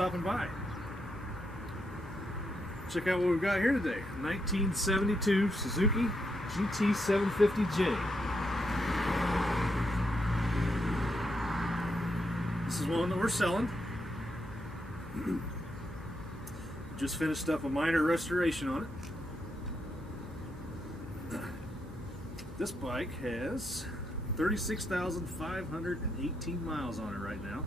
stopping by. Check out what we've got here today. 1972 Suzuki GT750J. This is one that we're selling. Just finished up a minor restoration on it. This bike has 36,518 miles on it right now.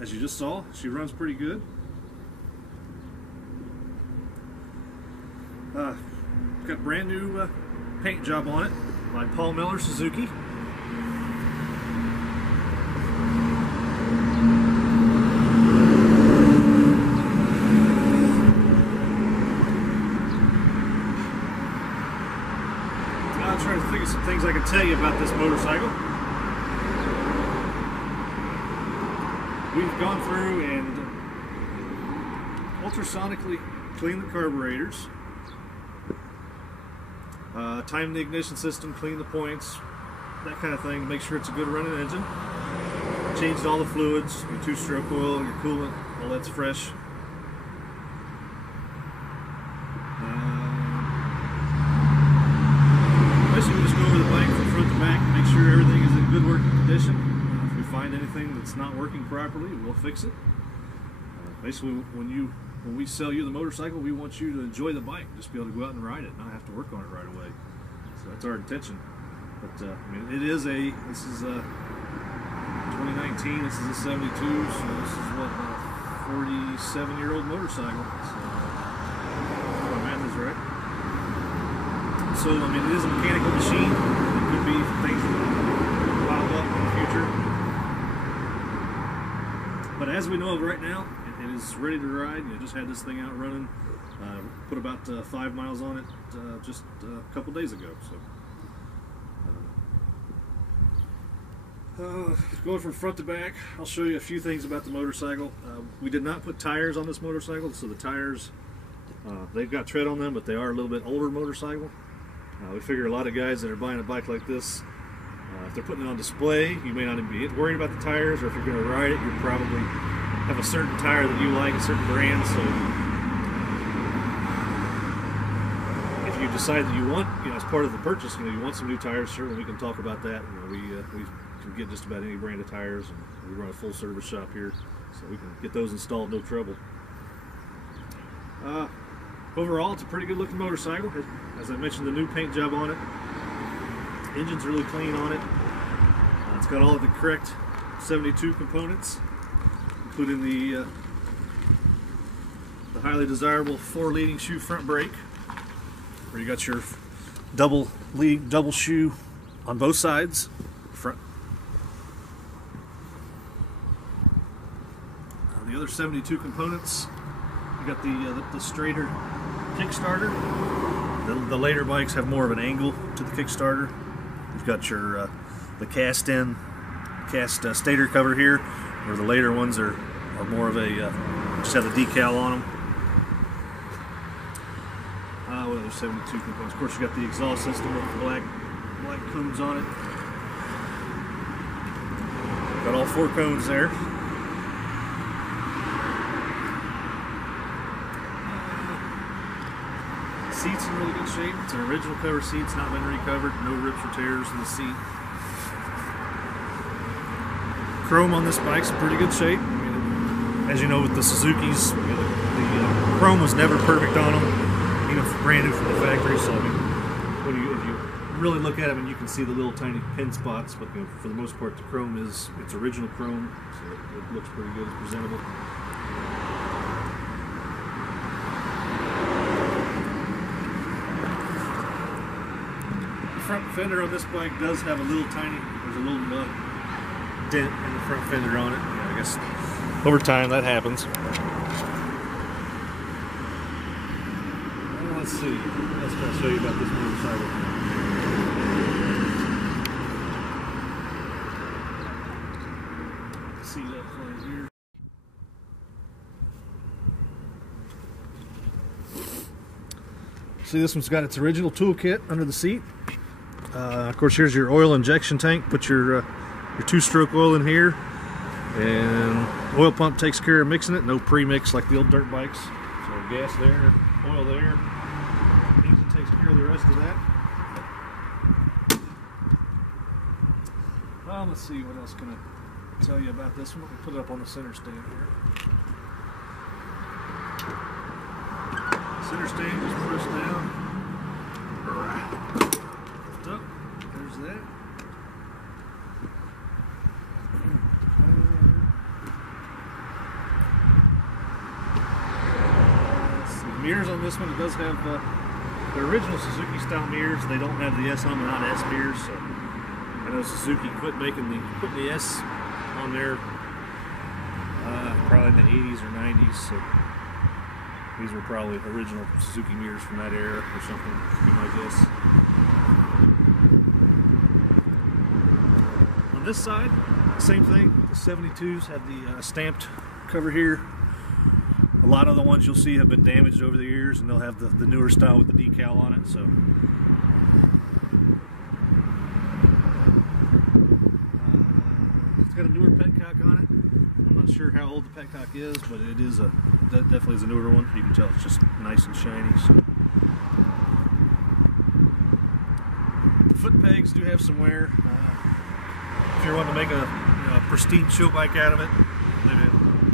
As you just saw, she runs pretty good. Got a brand new paint job on it by Paul Miller Suzuki. Now I'm trying to think of some things I can tell you about this motorcycle. We've gone through and ultrasonically cleaned the carburetors. Timed the ignition system, clean the points, that kind of thing, make sure it's a good running engine. Changed all the fluids, your two-stroke oil, your coolant, all that's fresh. Basically, we just go over the bike from front to back, make sure everything is in good working condition. If we find anything that's not working properly, we'll fix it. Basically, when we sell you the motorcycle, we want you to enjoy the bike, just be able to go out and ride it, not have to work on it right away. So that's our intention. But I mean, this is 2019. This is a 72, so this is what, a 47-year-old motorcycle. So my math is right. So I mean, it is a mechanical machine. It could be things that pop up in the future. But as we know of right now, it is ready to ride. I just had this thing out running. Put about 5 miles on it just a couple days ago. So, going from front to back, I'll show you a few things about the motorcycle. We did not put tires on this motorcycle, so the tires, they've got tread on them, but they are a little bit older motorcycle. We figure a lot of guys that are buying a bike like this, if they're putting it on display, you may not even be worried about the tires, or if you're going to ride it, you probably have a certain tire that you like, a certain brand. So if you decide that you want, as part of the purchase, you want some new tires, certainly we can talk about that. We can get just about any brand of tires, and we run a full service shop here, so we can get those installed no trouble. Overall, it's a pretty good looking motorcycle. As I mentioned, the new paint job on it. Engine's really clean on it. It's got all of the correct 72 components, including the highly desirable 4 leading shoe front brake, where you got your double shoe on both sides. Front. The other 72 components, you got the straighter kickstarter. The later bikes have more of an angle to the kickstarter. You've got your the cast stator cover here, where the later ones are more of a just have the decal on them. What other 72 components? Of course, you got the exhaust system with the black cones on it. Got all 4 cones there. Seat's in really good shape. It's an original cover seat. It's not been recovered. No rips or tears in the seat. Chrome on this bike's in pretty good shape. I mean, as you know, with the Suzukis, the chrome was never perfect on them, brand new from the factory. So I mean, if you really look at them, and you can see the little tiny pin spots, but for the most part, the chrome it's original chrome, so it looks pretty good. It's presentable. Front fender on this bike does have a little tiny, there's a little dent in the front fender on it. I guess over time that happens. Well, let's see, that's what I'll show you about this motorcycle. See that flies here. See, this one's got its original toolkit under the seat. Of course, here's your oil injection tank. Put your two-stroke oil in here, and Oil pump takes care of mixing it, no pre-mix like the old dirt bikes. So gas there, oil there. Engine takes care of the rest of that. Let's see what else can I tell you about this one. Let me put it up on the center stand here. Center stand just pressed down. Lift up. There's that. Mirrors on this one, it does have the original Suzuki style mirrors. They don't have the S on the not S mirrors, so I know Suzuki quit putting the S on there probably in the 80s or 90s, so these were probably original Suzuki mirrors from that era or something, would be my guess. On this side, same thing. The 72s have the stamped cover here. A lot of the ones you'll see have been damaged over the years, and they'll have the newer style with the decal on it. So it's got a newer petcock on it. I'm not sure how old the petcock is, but it is definitely is a newer one. You can tell it's just nice and shiny. So the foot pegs do have some wear. If you're wanting to make a pristine show bike out of it, maybe a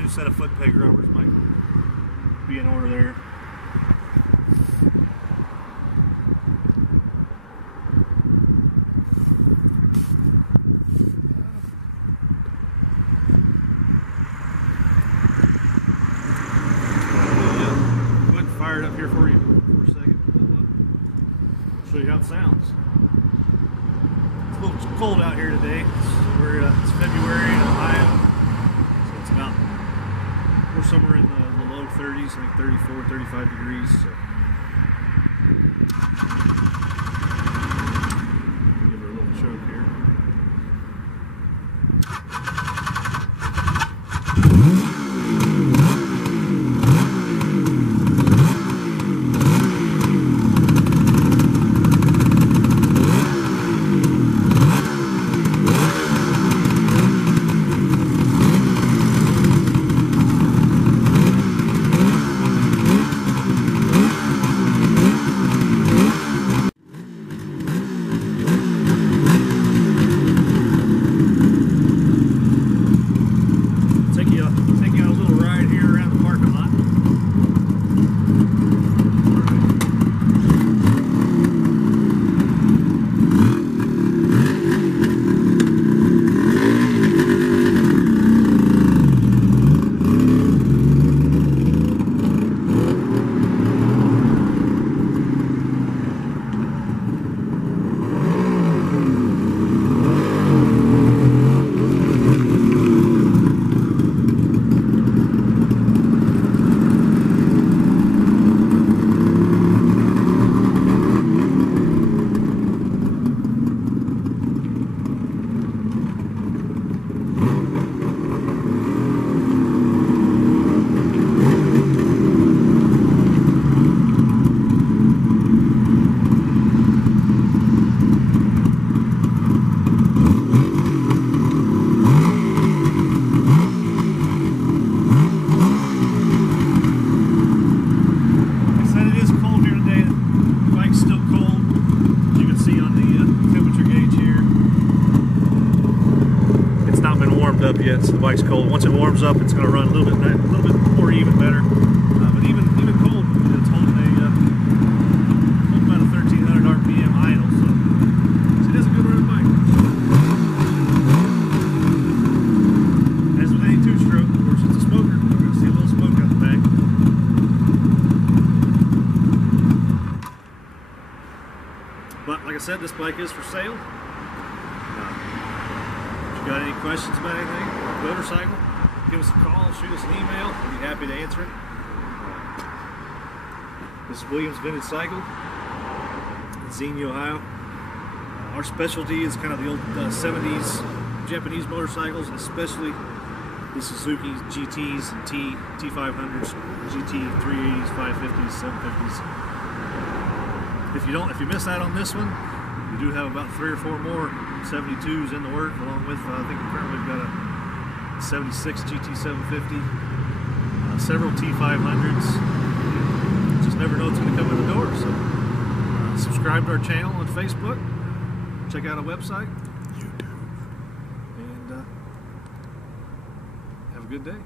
new set of foot peg rubbers might be in order there. Go ahead and fire it up here for you for a second. We'll show you how it sounds. It's a little cold out here today. It's February in Ohio, so it's about, we're somewhere in the low 30s, I think 34, 35 degrees. So give her a little choke here. Up yet, so the bike's cold. Once it warms up, it's going to run a little bit more even better. But even cold, it's holding about a 1300 RPM idle, so it is a good running bike. As with any two-stroke, of course, it's a smoker. We're going to see a little smoke out the back. But like I said, this bike is for sale. Got any questions about anything, motorcycle, give us a call, shoot us an email. We'll be happy to answer it. This is Williams Vintage Cycle in Xenia, Ohio. Our specialty is kind of the old 70s Japanese motorcycles, especially the Suzuki GTs and T500s, GT380s, 550s, 750s. If you miss out on this one, we do have about 3 or 4 more 72s in the work, along with I think currently we've got a 76 GT750, several T500s. Just never know what's going to come in the door. So subscribe to our channel on Facebook. Check out our website. YouTube. And have a good day.